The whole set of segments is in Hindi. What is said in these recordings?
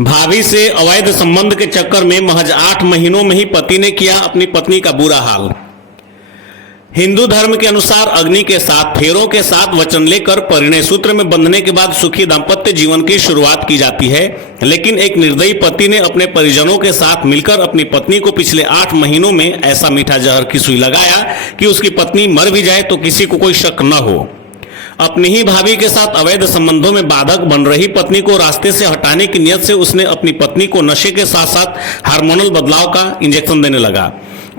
भाभी से अवैध संबंध के चक्कर में महज 8 महीनों में ही पति ने किया अपनी पत्नी का बुरा हाल। हिंदू धर्म के अनुसार अग्नि के 7 फेरों के साथ वचन लेकर परिणय सूत्र में बंधने के बाद सुखी दाम्पत्य जीवन की शुरुआत की जाती है। लेकिन एक निर्दयी पति ने अपने परिजनों के साथ मिलकर अपनी पत्नी को पिछले 8 महीनों में ऐसा मीठा जहर की सुई लगाया कि उसकी पत्नी मर भी जाए तो किसी को कोई शक न हो। अपनी ही भाभी के साथ अवैध संबंधों में बाधक बन रही पत्नी को रास्ते से हटाने की नियत से उसने अपनी पत्नी को नशे के साथ साथ हार्मोनल बदलाव का इंजेक्शन देने लगा।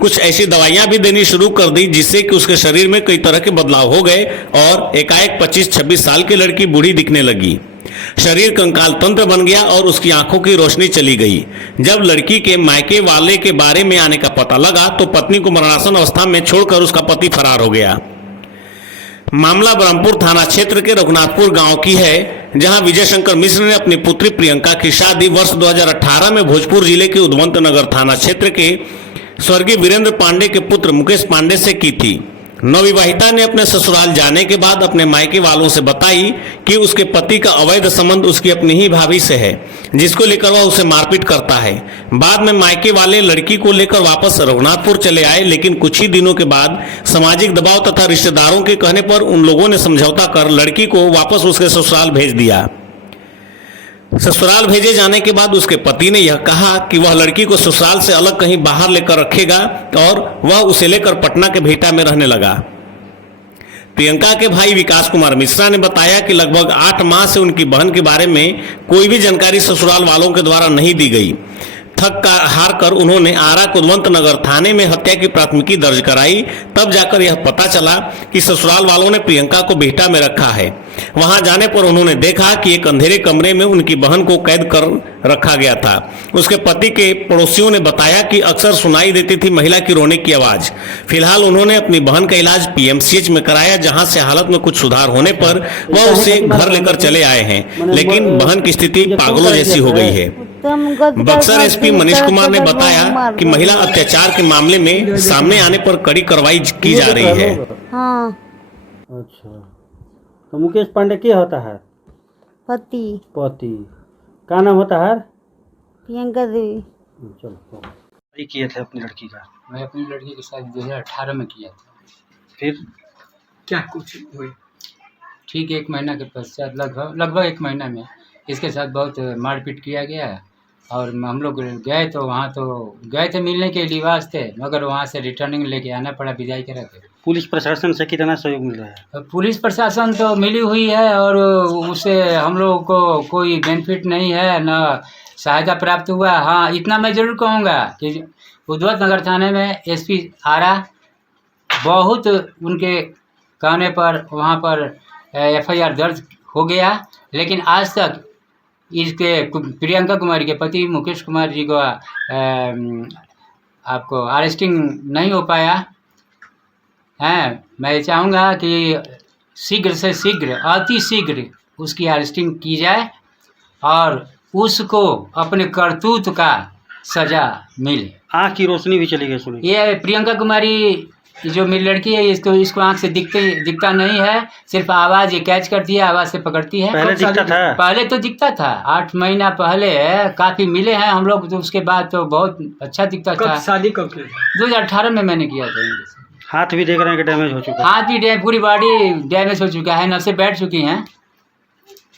कुछ ऐसी दवाइयां भी देनी शुरू कर दी जिससे कि उसके शरीर में कई तरह के बदलाव हो गए और एकाएक 25-26 साल की लड़की बूढ़ी दिखने लगी। शरीर कंकाल तंत्र बन गया और उसकी आंखों की रोशनी चली गई। जब लड़की के मायके वाले के बारे में आने का पता लगा तो पत्नी को मरणासन अवस्था में छोड़कर उसका पति फरार हो गया। मामला ब्रह्मपुर थाना क्षेत्र के रघुनाथपुर गांव की है, जहां विजय शंकर मिश्र ने अपनी पुत्री प्रियंका की शादी वर्ष 2018 में भोजपुर जिले के उद्वंत नगर थाना क्षेत्र के स्वर्गीय वीरेंद्र पांडे के पुत्र मुकेश पांडे से की थी। नवविवाहिता ने अपने ससुराल जाने के बाद अपने मायके वालों से बताई कि उसके पति का अवैध संबंध उसकी अपनी ही भाभी से है, जिसको लेकर वह उसे मारपीट करता है। बाद में मायके वाले लड़की को लेकर वापस रघुनाथपुर चले आए, लेकिन कुछ ही दिनों के बाद सामाजिक दबाव तथा रिश्तेदारों के कहने पर उन लोगों ने समझौता कर लड़की को वापस उसके ससुराल भेज दिया। ससुराल भेजे जाने के बाद उसके पति ने यह कहा कि वह लड़की को ससुराल से अलग कहीं बाहर लेकर रखेगा और वह उसे लेकर पटना के भेटा में रहने लगा। प्रियंका के भाई विकास कुमार मिश्रा ने बताया कि लगभग 8 माह से उनकी बहन के बारे में कोई भी जानकारी ससुराल वालों के द्वारा नहीं दी गई। थक हार कर उन्होंने आरा कुदवंत नगर थाने में हत्या की प्राथमिकी दर्ज कराई। तब जाकर यह पता चला कि ससुराल वालों ने प्रियंका को बिहटा में रखा है। वहां जाने पर उन्होंने देखा कि एक अंधेरे कमरे में उनकी बहन को कैद कर रखा गया था। उसके पति के पड़ोसियों ने बताया कि अक्सर सुनाई देती थी महिला की रोने की आवाज। फिलहाल उन्होंने अपनी बहन का इलाज पीएमसीएच में कराया, जहां से हालत में कुछ सुधार होने पर वह उसे घर लेकर चले आए हैं, लेकिन बहन की स्थिति पागलों जैसी हो गई है। बक्सर एसपी मनीष कुमार ने बताया कि महिला अत्याचार के मामले में सामने आने पर कड़ी कार्रवाई की जा रही है। हाँ। अच्छा, तो मुकेश पांडे क्या होता है? पति। क्या नाम होता है? प्रियंका देवी। चलो, किए थे अपनी लड़की का? मैं अपनी लड़की के साथ 2018 में किया था। फिर क्या कुछ हुई? ठीक 1 महीना के पश्चात लगभग 1 महीना में इसके साथ बहुत मारपीट किया गया और हम लोग गए तो वहाँ तो गए थे मिलने के लिबास थे, मगर वहाँ से रिटर्निंग लेके आना पड़ा विदाई करा के। पुलिस प्रशासन से कितना सहयोग मिल रहा है? पुलिस प्रशासन तो मिली हुई है और उससे हम लोगों को कोई बेनिफिट नहीं है, न सहायता प्राप्त हुआ। हाँ, इतना मैं ज़रूर कहूँगा कि उद्वत नगर थाने में एसपी आरा बहुत उनके कहने पर वहाँ पर FIR दर्ज हो गया, लेकिन आज तक इसके प्रियंका कुमारी के पति मुकेश कुमार जी को आपको अरेस्टिंग नहीं हो पाया है। मैं चाहूँगा कि शीघ्र से शीघ्र, अति शीघ्र उसकी अरेस्टिंग की जाए और उसको अपने करतूत का सजा मिले। आँख की रोशनी भी चली गई सुनी। ये प्रियंका कुमारी जो मेरी लड़की है इसको आँख से दिखता नहीं है, सिर्फ आवाज़ ये कैच करती है, आवाज़ से पकड़ती है। पहले दिखता था? पहले तो दिखता था, 8 महीना पहले काफ़ी मिले हैं हम लोग, तो उसके बाद तो बहुत अच्छा दिखता था। शादी कब की? 2018 में मैंने किया था। हाथ भी देख रहे हैं कि डैमेज हो चुका है? हाथ भी पूरी बॉडी डैमेज हो चुका है, नसें बैठ चुकी हैं।